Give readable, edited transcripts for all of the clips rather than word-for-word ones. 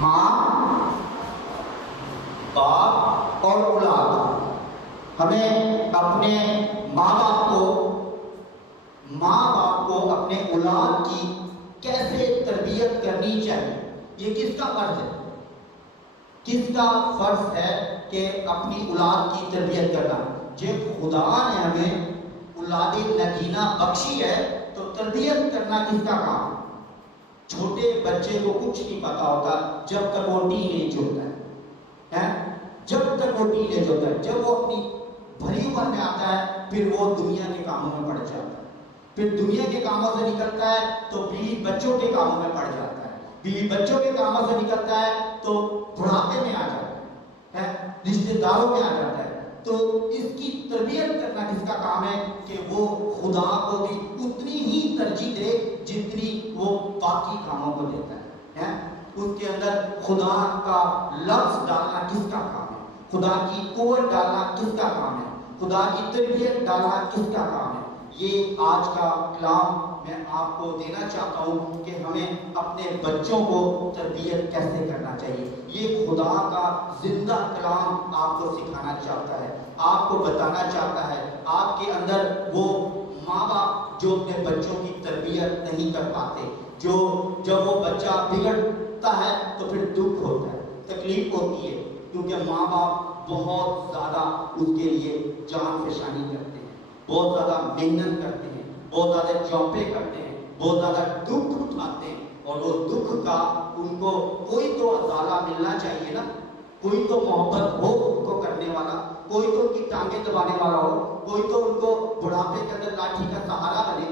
ماں باپ اور اولاد. ہمیں اپنے ماں باپ کو اپنے اولاد کی کیسے تربیت کرنی چاہیے. یہ کس کا فرض ہے؟ کس کا فرض ہے کہ اپنی اولاد کی تربیت کرنا؟ جب خدا نے ہمیں اولاد نگینہ بخشی ہے تو تربیت کرنا کس کا کام؟ چھوٹے بچے کو کچھ نہیں پتا ہوتا جب تک وہ ٹین ایج ہوتا ہے. جب تک وہ ٹین ایج ہوتا ہے، جب وہ اپنی بھری عمر میں آتا ہے پھر وہ دنیا کے کاموں میں پڑ جاتا ہے. پھر دنیا کے کاموں سے نکلتا ہے تو بیوی بچوں کے کاموں میں پڑ جاتا ہے. بیوی بچوں کے کاموں سے نکلتا ہے تو بڑھاپے میں آ جاتا ہے، رشتے داروں میں آ جاتا ہے. تو اس کی تربیت کرنا کس کا کام ہے کہ وہ خدا کو بھی اتنی ہی ترجیح دے جتنی وہ باقی کاموں کو دیتا ہے. اس کے اندر خدا کا لفظ ڈالنا کس کا کام ہے؟ خدا کی قوت ڈالنا کس کا کام ہے؟ خدا کی تربیت ڈالنا کس کا کام ہے؟ یہ آج کا کلام میں آپ کو دینا چاہتا ہوں کہ ہمیں اپنے بچوں کو تربیت کیسے کرنا چاہیے. یہ خدا کا زندہ کلام آپ کو سکھانا چاہتا ہے، آپ کو بتانا چاہتا ہے. آپ کے اندر وہ ماں باپ جو اپنے بچوں کی تربیت نہیں کر پاتے، جب وہ بچہ بگڑتا ہے تو پھر دکھ ہوتا ہے، تکلیف ہوتی ہے، کیونکہ ماں باپ بہت زیادہ اس کے لیے جان فشانی کرتے ہیں، بہت زیادہ محنت کرتے ہیں، بہت زیادہ جابیں کرتے ہیں، بہت زیادہ دکھ اٹھاتے ہیں. اور وہ دکھ کا ان کو کوئی تو ازالہ ملنا چاہیے نا، کوئی تو محبت ہو ان کو کرنے والا، کوئی تو ان کی ٹانگیں دبانے والا ہو، کوئی تو ان کو بڑھاپے کے اندر لاٹھی کا سہارا بنے.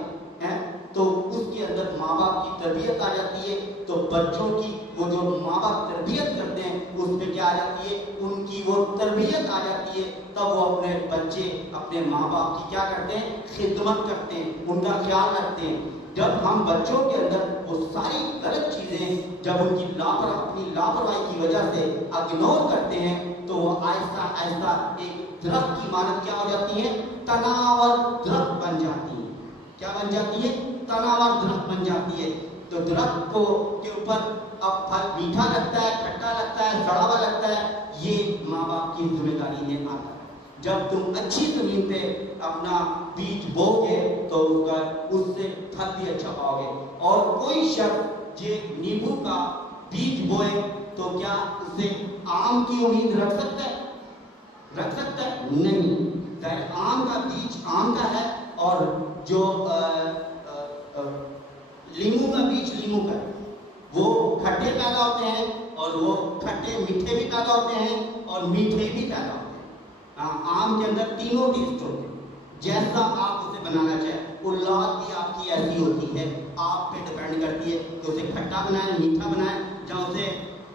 تو اس کے اندر ماں باپ کی تربیت آ جاتی ہے. تو بچوں کی وہ جو ماں باپ تربیت کرتے ہیں اس میں کیا آ جاتی ہے؟ ان کی وہ تربیت آ جاتی ہے. تب وہ اپنے بچے اپنے ماں باپ کی کیا کرتے ہیں؟ خدمت کرتے ہیں، ان کا خیال رکھتے ہیں. جب ہم بچوں کے اندر وہ ساری غلط چیزیں جب ان کی اپنی لاپرواہی کی وجہ سے اگنور کرتے ہیں تو وہ آہستہ آہستہ ایک درخت کی مانند کیا ہو جاتی ہے؟ تناور درخت بن جاتی ہے. کیا بن جاتی ہے؟ تناور درخت بن جاتی ہے. تو درخت کو کے اوپر اب پھل میٹھا لگتا ہے، کھٹا لگتا ہے، سڑا ہوا لگتا ہے. یہ ماں باپ کی ذمہ داری میں آتا ہے. جب تم اچھی زمین پہ اپنا بیج بو گے تو اس سے پھل بھی اچھا پاؤ گے. اور کوئی شخص جو نیبو کا بیج بوئے تو کیا اس سے آم کی امید رکھ سکتا ہے؟ رکھ سکتا ہے؟ نہیں. آم کا بیج آم کا ہے اور جو لیمو کا بیج لیمو کا ہے. وہ کھٹے پیدا ہوتے ہیں اور وہ کھٹے میٹھے بھی پیدا ہوتے ہیں اور میٹھے بھی پیدا ہوتے ہیں. آم کے اندر تینوں ٹیسٹ ہوتے ہیں. جیسا آپ اسے بنانا چاہیں، اولاد بھی آپ کی ایسی ہوتی ہے، آپ پہ ڈپینڈ کرتی ہے کہ اسے کھٹا بنائیں، میٹھا بنائیں، یا اسے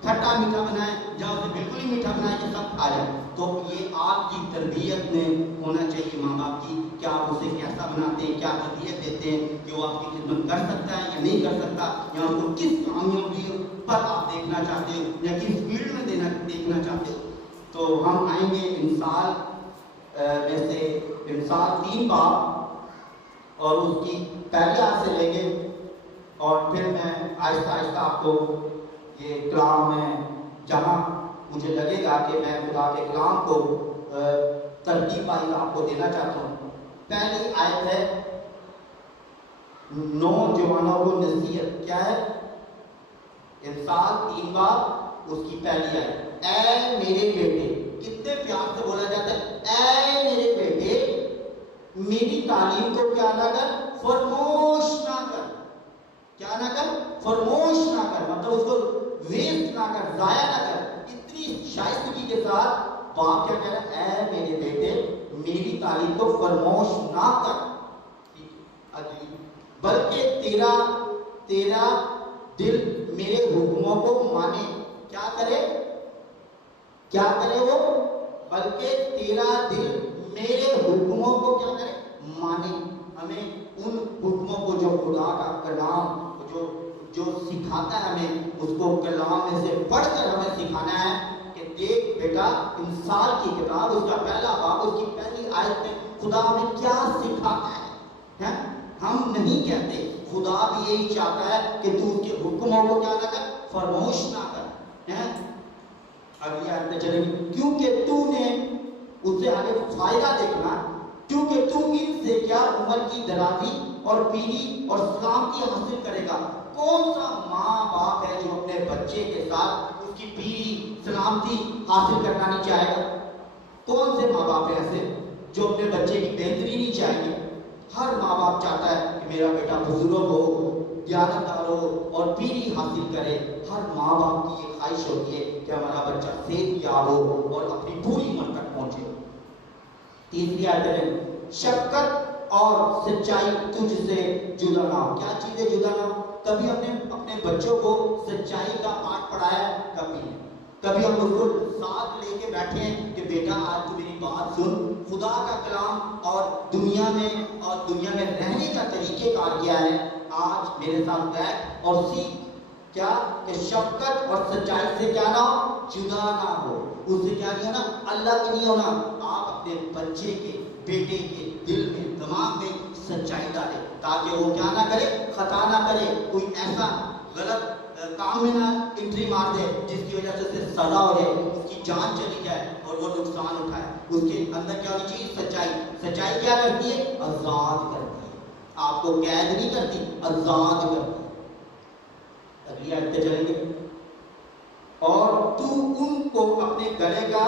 کھٹا میٹھا بنائیں، یا اسے بالکل ہی میٹھا بنائیں کہ سب کھا جائیں. تو یہ آپ کی تربیت میں ہونا چاہیے ماں باپ کی کہ آپ اسے کیسا بناتے ہیں، کیا تربیت دیتے ہیں کہ وہ آپ کی خدمت کر سکتا ہے یا نہیں کر سکتا، یا اس کو کس کامیابی پر آپ دیکھنا چاہتے ہو یا کس فیلڈ میں دیکھنا چاہتے ہو. تو ہم آئیں گے انسان میں سے انسان 3 باب اور اس کی پہلی آیت سے لیں گے اور پھر میں آہستہ آہستہ آپ کو یہ کلام میں جہاں مجھے لگے گا کہ میں خدا کے کلام کو ترتیب پائی آپ کو دینا چاہتا ہوں. پہلی آیت ہے نوجوانوں کو نصیحت. کیا ہے؟ انسان 3 باب اس کی پہلی آیت. اے میرے بیٹے، کتنے پیار سے بولا جاتا ہے، اے میرے بیٹے میری تعلیم کو کیا نہ کر، فراموش نہ کر. کیا نہ کر؟ فراموش نہ کر. مطلب اس کو ویسٹ نہ کر، ضائع نہ کر. اتنی شائستگی کے ساتھ باپ کیا کہہ رہا ہے؟ اے میرے بیٹے میری تعلیم کو فراموش نہ کر، بلکہ تیرا دل میرے حکموں کو مانے. کیا کرے؟ کیا کرے وہ؟ بلکہ تیرا دل میرے حکموں کو کیا کرے؟ مانے. ہمیں ان حکموں کو جو خدا کا کلام جو سکھاتا ہے ہمیں اس کو کلام میں سے پڑھ کر ہمیں سکھانا ہے کہ دیکھ بیٹا، انسان کی کتاب اس کا پہلا باب اس کی پہلی آیت میں خدا ہمیں کیا سکھاتا ہے. ہم نہیں کہتے، خدا بھی یہی چاہتا ہے کہ تو اس کے حکموں کو کیا نہ کر، فراموش نہ کر. اگلی آیت میں چلیں گے، کیونکہ تو نے اسے آگے فائدہ دیکھنا، کیونکہ تو ان سے کیا عمر کی درازی اور پیری اور سلامتی حاصل کرے گا۔ کون سا ماں باپ ہے جو اپنے بچے کے ساتھ اس کی پیری سلامتی حاصل کرنا نہیں چاہے گا؟ کون سے ماں باپ ہیں ایسے جو اپنے بچے کی بہتری نہیں چاہیں گے؟ ہر ماں باپ چاہتا ہے کہ میرا بیٹا بزرگ ہو، دیانتدار ہو اور پیری حاصل کرے۔ ہر ماں باپ کی یہ خواہش ہوتی ہے کہ ہمارا بچہ صحت یاب ہو اور اپنی پوری عمر تک پہنچے۔ تیسری آیت ہے، شفقت اور سچائی تجھ سے جدا نہ ہو۔ کیا چیزیں جدا نہ ہو؟ کبھی اپنے بچوں کو سچائی کا پاٹھ پڑھایا ہے؟ کبھی نہیں۔ کبھی ہم اس کو ساتھ لے کے بیٹھے ہیں کہ بیٹا آج تو میری بات سن، خدا کا کلام اور دنیا میں رہنے کا طریقہ کار کیا ہے، آج میرے ساتھ بیٹھ اور سیکھ۔ کیا کہ شفقت اور سچائی سے کیا نہ ہو؟ جدا نہ ہو۔ اس سے کیا نہیں ہونا؟ اللہ کی نہیں ہونا۔ آپ اپنے بچے کے، بیٹے کے دل میں، دماغ میں سچائی ڈالے تاکہ وہ کیا نہ کرے؟ خطا نہ کرے، کوئی ایسا غلط کام میں نہ انٹری مار دے جس کی وجہ سے اسے سزا ہو جائے، اس کی جان چلی جائے اور وہ نقصان اٹھائے۔ اس کے اندر کیا ہونی چاہیے؟ سچائی۔ سچائی کیا کرتی ہے؟ آزاد کرتی ہے، آپ کو قید نہیں کرتی، آزاد کرتی ہے۔ اگلی آیت پہ چلیں گے، اور تو ان کو اپنے گلے کا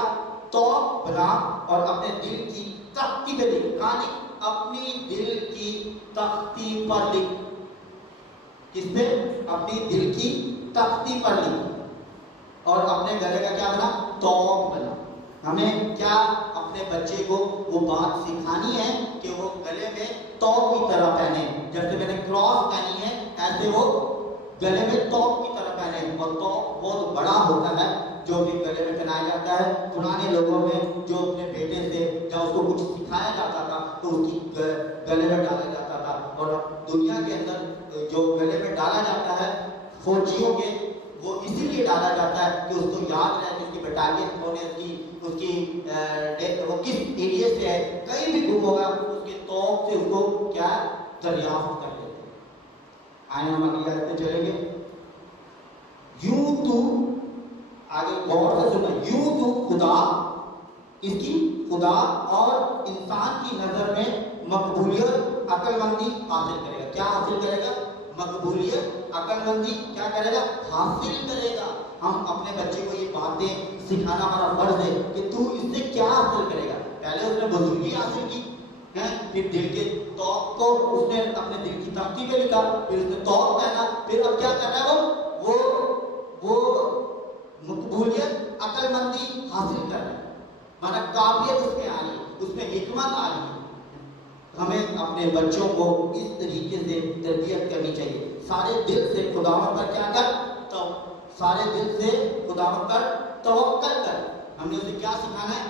توق بنا اور اپنے دل کی تختی پہ لکھ۔ کہاں لکھ؟ اپنی دل کی تختی پر لکھ۔ کس پہ؟ اپنی دل کی تختی پر لکھ اور اپنے گلے کا کیا بنا؟ توق بنا۔ ہمیں کیا اپنے بچے کو وہ بات سکھانی ہے کہ وہ گلے میں توق کی طرح پہنے، جیسے میں نے کراس پہنی ہے ایسے وہ گلے میں توق کی طرح پہنے۔ اور توق بہت بڑا ہوتا ہے جو کہ گلے میں پہنایا جاتا ہے۔ پرانے لوگوں میں جو اپنے بیٹے سے جب اس کو کچھ سکھایا جاتا تھا تو اس کی گلے میں ڈالا جاتا تھا، اور دنیا کے اندر جو گلے میں ڈالا جاتا ہے فوجیوں کے، وہ اسی لیے ڈالا جاتا ہے کہ اس کو یاد رہے کہ اس کی بٹالین کون ہے، اس کی وہ کس ایریے سے ہے، کہیں بھی گم ہوگا اس کے توق سے اس کو کیا دریافت کر لیتے۔ آئیں ہم اگلی آیت پہ چلیں گے، یوں تو آگے غور سے سننا، یوں تو خدا، اس کی خدا اور انسان کی نظر میں مقبولیت، عقل مندی حاصل کرے گا۔ کیا حاصل کرے گا؟ مقبولیت، عقل مندی کیا کرے گا؟ حاصل کرے گا۔ ہم اپنے بچے کو یہ باتیں سکھانا ہمارا فرض ہے کہ تو اس سے کیا حاصل کرے گا۔ پہلے اس نے بزرگی حاصل کی، پھر دل کے توق کو اس نے اپنے دل کی تختی پہ لکھا، پھر اس نے توق پہنا، پھر اب کیا کر رہا ہے؟ وہ مقبولیت، عقل مندی حاصل کر رہا ہے، مانا قابلیت اس میں آ رہی ہے، اس میں حکمت آ رہی ہے۔ ہمیں اپنے بچوں کو اس طریقے سے تربیت کرنی چاہیے، سارے دل سے خداوند پر کیا کر؟ سارے دل سے خداوند پر توکل کر۔ ہم نے اسے کیا سکھانا ہے؟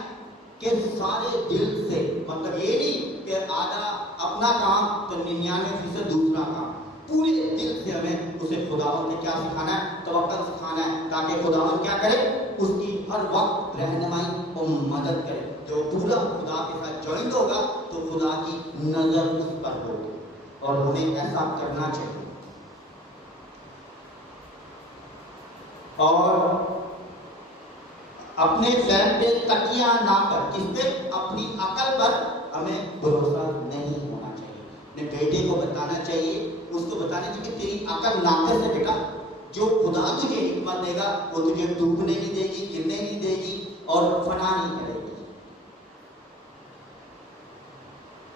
کہ سارے دل سے، مطلب یہ نہیں کہ آدھا اپنا کام تو 99% دوسرا کام، پورے دل سے ہمیں اسے خداوند نے کیا سکھانا ہے؟ توکل سکھانا ہے، تاکہ خداوند کیا کرے؟ اس کی ہر وقت رہنمائی اور مدد کرے۔ جو پورا خدا کے ساتھ جوائنٹ ہوگا تو خدا کی نظر اس پر ہوگی، اور ہمیں ایسا کرنا چاہیے۔ اور اپنے فہم پہ تکیہ نہ کر، کس پہ؟ اپنی عقل پر ہمیں بھروسہ نہیں ہونا چاہیے۔ اپنے بیٹے کو بتانا چاہیے، اس کو بتانا چاہیے کہ تیری عقل ناقص ہے بیٹا، جو خدا تجھے حکمت دے گا وہ تجھے ڈوبنے نہیں دے گی، گرنے نہیں دے گی اور فنا نہیں کرے گی۔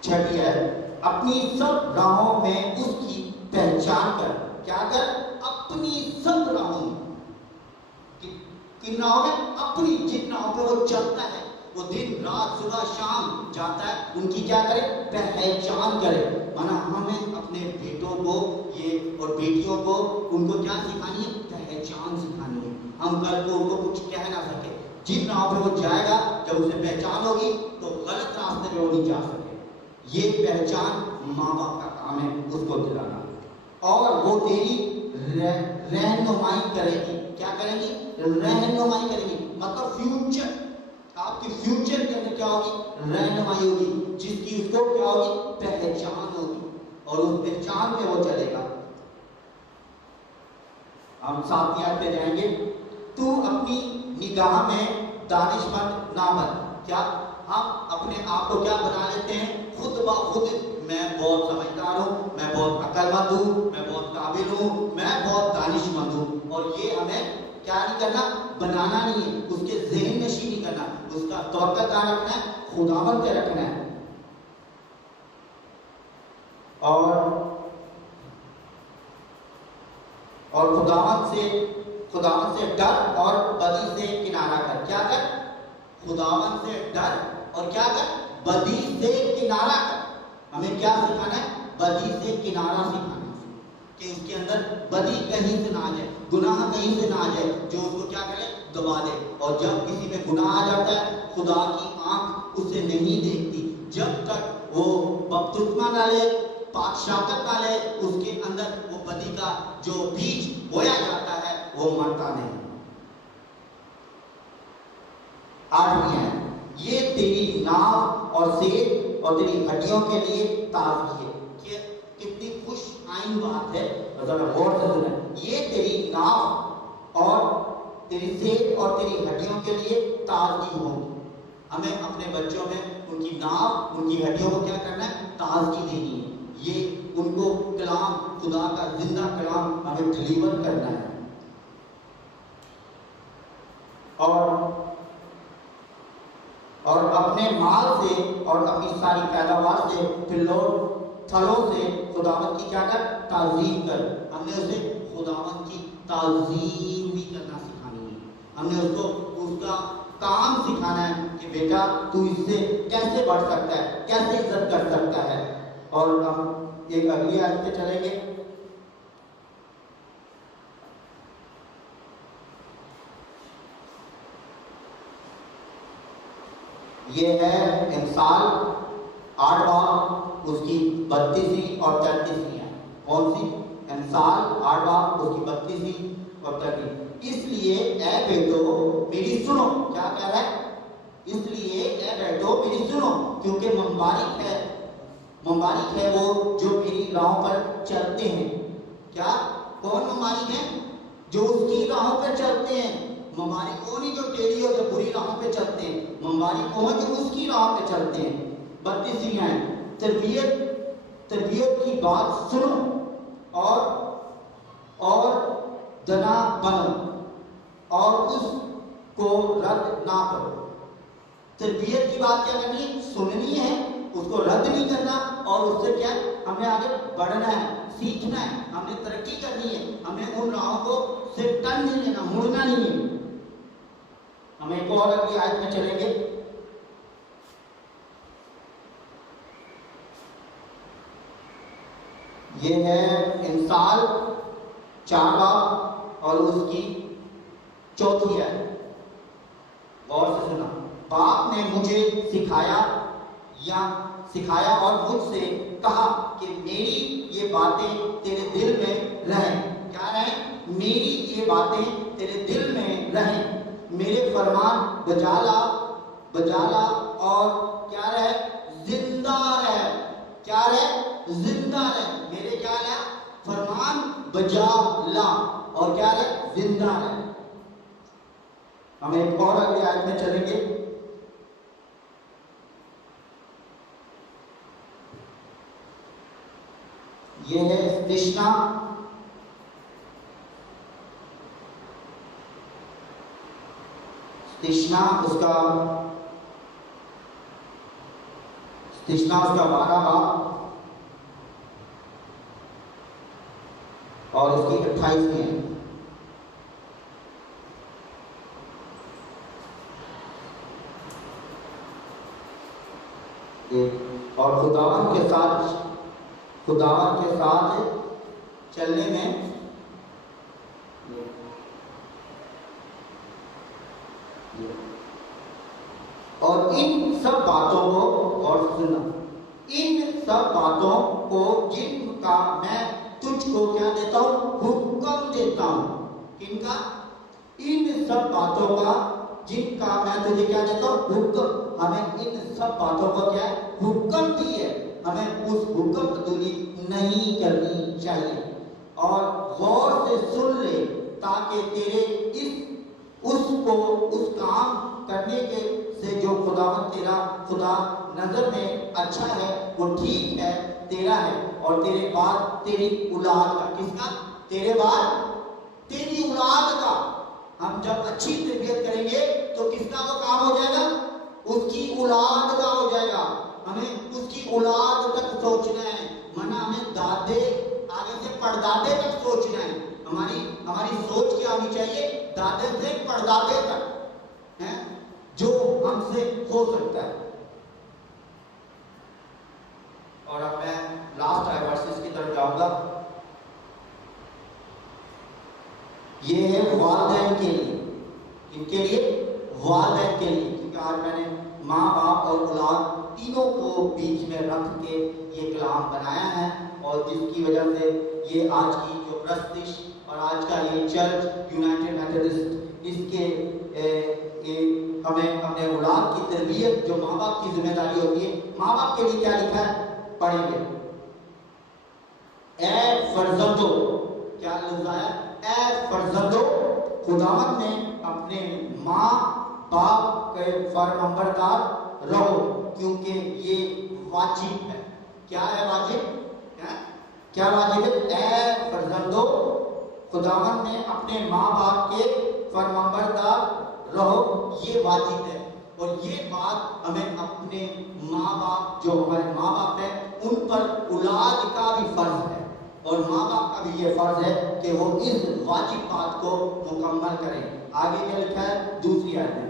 چھٹی ہے، اپنی سب راہوں میں اس کی پہچان کر۔ کیا کر؟ اپنی سب راہوں میں، کن راہوں میں؟ اپنی جن راہوں پہ وہ چلتا ہے، وہ دن رات صبح شام جاتا ہے، ان کی کیا کرے؟ پہچان کرے۔ مانا ہمیں اپنے بیٹوں کو یہ اور بیٹیوں کو ان کو کیا سکھانی ہے؟ پہچان سکھانی ہے۔ ہم کل کو ان کو کچھ کہہ نہ سکے، جن راہوں پہ وہ جائے گا جب اسے پہچان ہوگی تو غلط راستے پہ وہ نہیں جا سکے۔ یہ پہچان ماں باپ کا کام ہے، اس کو دلانا، اور وہ تیری رہنمائی کرے گی۔ کیا کرے گی؟ رہنمائی کرے گی، مطلب فیوچر، آپ کی فیوچر کے اندر کیا ہوگی؟ رہنمائی ہوگی، جس کی اس کو کیا ہوگی؟ پہچان ہوگی، اور اس پہچان میں وہ چلے گا۔ ہم 7ویں آیت پہ جائیں گے، تو اپنی نگاہ میں دانش مند نہ بن. کیا ہم اپنے آپ کو کیا بنا لیتے ہیں؟ خود بخود میں بہت سمجھدار ہوں، میں بہت عقل مند ہوں، میں بہت قابل ہوں، میں بہت دانش مند ہوں. اور یہ ہمیں کیا نہیں کرنا؟ بنانا نہیں ہے، اس کے ذہن نشین نہیں کرنا، اس کا توقع کہاں رکھنا ہے؟ خداوند پہ رکھنا ہے. اور خداوند سے ڈر اور بدی سے کنارہ کر. کیا کر؟ خداوند سے ڈر اور کیا کر؟ بدی سے کنارہ کر. ہمیں کیا سکھانا ہے؟ بدی سے کنارہ سکھانا ہے کہ اس کے اندر بدی کہیں سے نہ آ جائے، گناہ کہیں سے نہ آ جائے جو اس کو کیا کرے؟ دبا دے. اور جب کسی میں گناہ آ جاتا ہے خدا کی آنکھ اسے نہیں دیکھتی. جب تک وہ بپتسمہ نہ لے، پاک شاکت نہ لے، اس کے اندر وہ بدی کا جو بیج بویا جاتا ہے وہ مرتا نہیں. 8 ہے، یہ تیری ناف اور صحت اور تیری ہڈیوں کے لیے تازگی ہے. کہ کتنی خوش آئین بات ہے، ذرا غور سے سنیں. یہ تیری ناف اور تیری صحت اور تیری ہڈیوں کے لیے تازگی ہوگی. ہمیں اپنے بچوں میں ان کی ناف، ان کی ہڈیوں کو کیا کرنا ہے؟ تازگی دینی ہے. یہ ان کو کلام، خدا کا زندہ کلام ہمیں ڈلیور کرنا ہے. اور اپنے مال سے اور اپنی ساری پیداوار سے، پھلوں سے خداوند کی کیا کر؟ تعظیم کر. ہم نے اسے خداوند کی تعظیم بھی کرنا سکھانی ہے. ہم نے اس کو اس کا کام سکھانا ہے کہ بیٹا تو اس سے کیسے بڑھ سکتا ہے، کیسے عزت کر سکتا ہے. اور ہم ایک اگلی آیت پہ چلیں گے. یہ ہے امثال 8 باب، اس کی 32 اور 33 ہے. کون سی؟ امثال 8 باب، اس کی 32 اور 33. اس لیے اے بیٹو میری سنو. کیا کہہ رہا ہے؟ اس لیے اے بیٹو میری سنو، کیونکہ ممالک ہے وہ جو میری راہوں پر چلتے ہیں. کیا؟ کون ممالک ہیں؟ جو اس کی راہوں پر چلتے ہیں. ممالک وہ نہیں جو ٹیڑھی اور جو بری راہوں پہ چلتے ہیں. ممالک وہ ہیں جو اس کی راہ پہ چلتے ہیں. 32 ہیں، تربیت کی بات سنو اور دنا بنو اور اس کو رد نہ کرو. تربیت کی بات کیا کرنی ہے؟ سننی ہے، اس کو رد نہیں کرنا. اور اس سے کیا؟ ہم نے آگے بڑھنا ہے، سیکھنا ہے، ہم نے ترقی کرنی ہے. ہمیں ان راہوں کو سے ٹرن نہیں لینا، مڑنا نہیں ہے. ہم ایک اور اگلی آیت میں چلیں گے. یہ ہے امثال 4 باب اور اس کی 4 آیت. غور سے سنا. باپ نے مجھے سکھایا اور مجھ سے کہا کہ میری یہ باتیں تیرے دل میں رہیں. کیا رہیں؟ میری یہ باتیں تیرے دل میں رہیں. میرے فرمان بجا لا اور کیا رہے؟ زندہ رہے. کیا رہے؟ زندہ رہے. میرے کیا رہے؟ فرمان بجا لا اور کیا رہے؟ زندہ رہے. ہم ایک اور اگلی آیت میں چلیں گے. یہ ہے استشنا اس کا 12 باب اور اس کی 28 ہے. اور خداوند کے ساتھ چلنے میں اور ان سب باتوں کو غور سے سننا. ان سب باتوں کو جن کا میں تجھ کو کیا دیتا ہوں؟ حکم دیتا ہوں. کن کا؟ ان سب باتوں کا جن کا میں تجھے کیا دیتا ہوں؟ حکم. ہمیں ان سب باتوں کو کیا ہے؟ حکم دی ہے. ہمیں اس حکم بدولی نہیں کرنی چاہیے. اور غور سے سن لے تاکہ تیرے اس اس کو اس کام کرنے کے سے جو خداوند تیرا خدا نظر میں اچھا ہے وہ ٹھیک ہے، تیرا ہے، اور تیرے بعد تیری اولاد کا، کس کا؟ تیرے بعد تیری اولاد کا۔ ہم جب اچھی تربیت کریں گے تو کس کا وہ کام ہو جائے گا؟ اس کی اولاد کا ہو جائے گا۔ ہمیں اس کی اولاد تک سوچنا ہے، ورنہ ہمیں دادے آگے سے پردادے تک سوچنا ہے۔ ہماری سوچ کیا ہونی چاہیے؟ دادے سے پردادے تک ہے جو ہم سے ہو سکتا ہے۔ اور اب میں لاسٹ ورسز کی طرف جاؤں گا۔ یہ ہے والدین کے لیے، ان کے لیے والدین کے لیے، کیونکہ آج میں نے ماں باپ اور اولاد تینوں کو بیچ میں رکھ کے یہ کلام بنایا ہے، اور جس کی وجہ سے یہ آج کی جو پرستش اور آج کا یہ چرچ یونائٹڈ میتھڈسٹ، اس کے ہمیں اپنے اولاد کی تربیت جو ماں باپ کی ذمہ داری ہوتی ہے۔ ماں باپ کے لیے کیا لکھا ہے؟ پڑھیں گے۔ اے فرزندو، کیا لفظ آیا؟ اے فرزندو، خداوند نے اپنے ماں باپ کے فرمانبردار رہو، کیونکہ یہ واجب ہے۔ کیا ہے واجب؟ کیا واجب ہے؟ اے فرزندو، خداوند نے اپنے ماں باپ کے فرمانبردار رہو، یہ واجب ہے۔ اور یہ بات ہمیں اپنے ماں باپ جو ہمارے ماں باپ ہیں ان پر اولاد کا بھی فرض ہے، اور ماں باپ کا بھی یہ فرض ہے کہ وہ اس واجب بات کو مکمل کریں۔ آگے کیا لکھا ہے دوسری آیت میں؟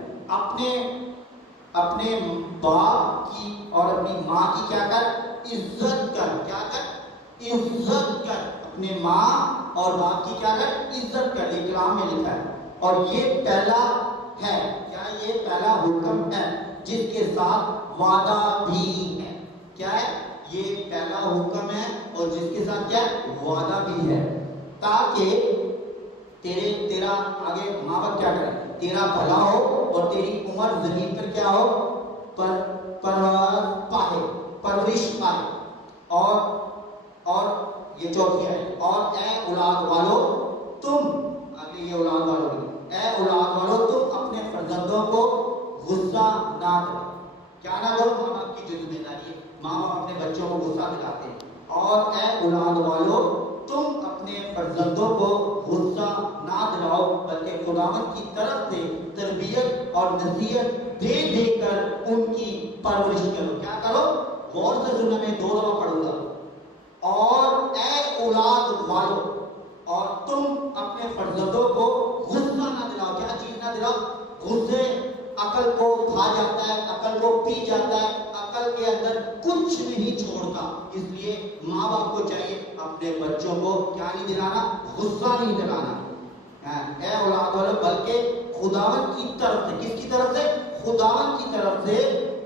اپنے باپ کی اور اپنی ماں کی کیا کر؟ عزت کر۔ کیا کر؟ عزت کر۔ اپنے ماں اور باپ کی کیا کر؟ عزت کر۔ یہ کلام میں لکھا ہے، اور یہ پہلا ہے، کیا یہ پہلا حکم ہے جس کے ساتھ وعدہ بھی ہے۔ کیا ہے؟ یہ پہلا حکم ہے اور جس کے ساتھ کیا ہے؟ وعدہ بھی ہے، تاکہ تیرا آگے ماں باپ کیا کرے؟ تیرا بھلا ہو اور تیری عمر زمین پر کیا ہو؟ پرورش پائے۔ اور یہ چوتھی ہے، اور اے اولاد والو تم، آگے یہ اولاد والو بھی، اے اولاد والو تم اپنے فرزندوں کو غصہ نہ دو۔ کیا نہ دو؟ ماں باپ کی جو ذمہ داری ہے، ماں باپ اپنے بچوں کو غصہ دلاتے ہیں۔ اور اے اولاد والو تم اپنے فرزندوں کو غصہ نہ دلاؤ، بلکہ خداوند کی طرف سے تربیت اور نصیحت دے دے کر ان کی پرورش کرو۔ کیا کرو؟ غور سے سننا، میں 2 دفعہ پڑھوں گا۔ اور اے اولاد والو، اور تم اپنے فرزندوں کو غصہ نہ دلاؤ۔ کیا چیز نہ دلاؤ؟ غصے عقل کو کھا جاتا ہے، عقل کو پی جاتا ہے، عقل کے اندر کچھ نہیں چھوڑتا۔ اس لیے ماں باپ کو چاہیے اپنے بچوں کو کیا نہیں دلانا؟ غصہ نہیں دلانا۔ اے اولاد والو، بلکہ خداوند کی طرف سے، کس کی طرف سے؟ خداوند کی طرف سے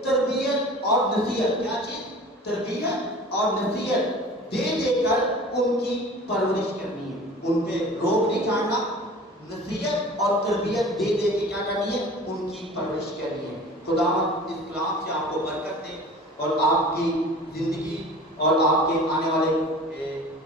تربیت اور نصیحت، کیا چیز؟ تربیت اور نصیحت دے دے کر ان کی پرورش کرنی ہے۔ ان پہ روک نہیں چاڑنا، نصیحت اور تربیت دے دے کے کیا کرنی ہے؟ ان کی پرورش کرنی ہے۔ خداوند اس کلام سے آپ کو برکت دے اور آپ کی زندگی اور آپ کے آنے والے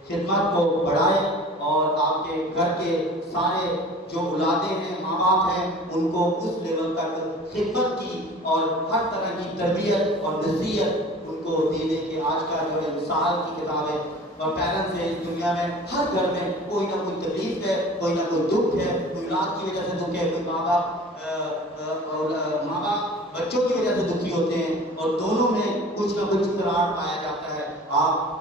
خدمت کو بڑھائے، اور آپ کے گھر کے سارے جو اولادیں ہیں، ماں باپ ہیں، ان کو اس لیول تک خدمت کی اور ہر طرح کی تربیت اور نصیحت ان کو دے دے کہ آج کا جو مثال کی کتاب ہے، اور پیرنٹس ہے اس دنیا میں ہر گھر میں کوئی نہ کوئی تکلیف ہے، کوئی نہ کوئی دکھ ہے، کوئی اولاد کی وجہ سے دکھ ہے، کوئی ماں باپ بچوں کی وجہ سے دکھی ہوتے ہیں، اور دونوں میں کچھ نہ کچھ قرار پایا جاتا ہے۔ آپ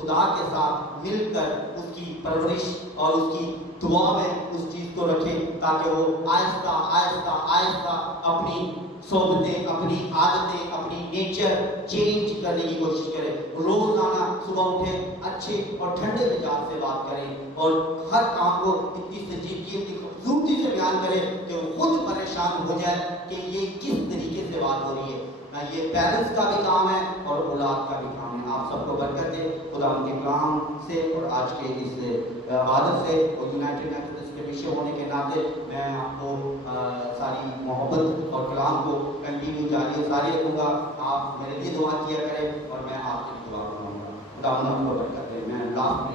خدا کے ساتھ مل کر اس کی پرورش اور اس کی دعا میں اس چیز کو رکھیں، تاکہ وہ آہستہ آہستہ آہستہ اپنی صحبتیں، اپنی عادتیں، اپنی نیچر چینج کرنے کی کوشش کریں۔ روزانہ صبح اٹھے، اچھے اور ٹھنڈے مزاج سے بات کریں، اور ہر کام کو اتنی سنجیدگی، اتنی خوبصورتی سے بیان کریں کہ وہ خود پریشان ہو جائے کہ یہ کس طریقے سے بات ہو رہی ہے۔ یہ پیرنٹس کا بھی کام ہے اور اولاد کا بھی کام ہے۔ آپ سب کو برکت دے خدا ان کے کلام سے اور آج کے اس عبادت سے، اور یونائٹڈ میتھڈسٹ کے مشن ہونے کے ناطے میں آپ کو ساری محبت اور کلام کو کنٹینیو جاری و ساری رکھوں گا۔ آپ میرے لیے دعا کیا کریں اور میں آپ کی دعا کروں گا۔ خدا آپ کو برکت دے۔ میں لاسٹ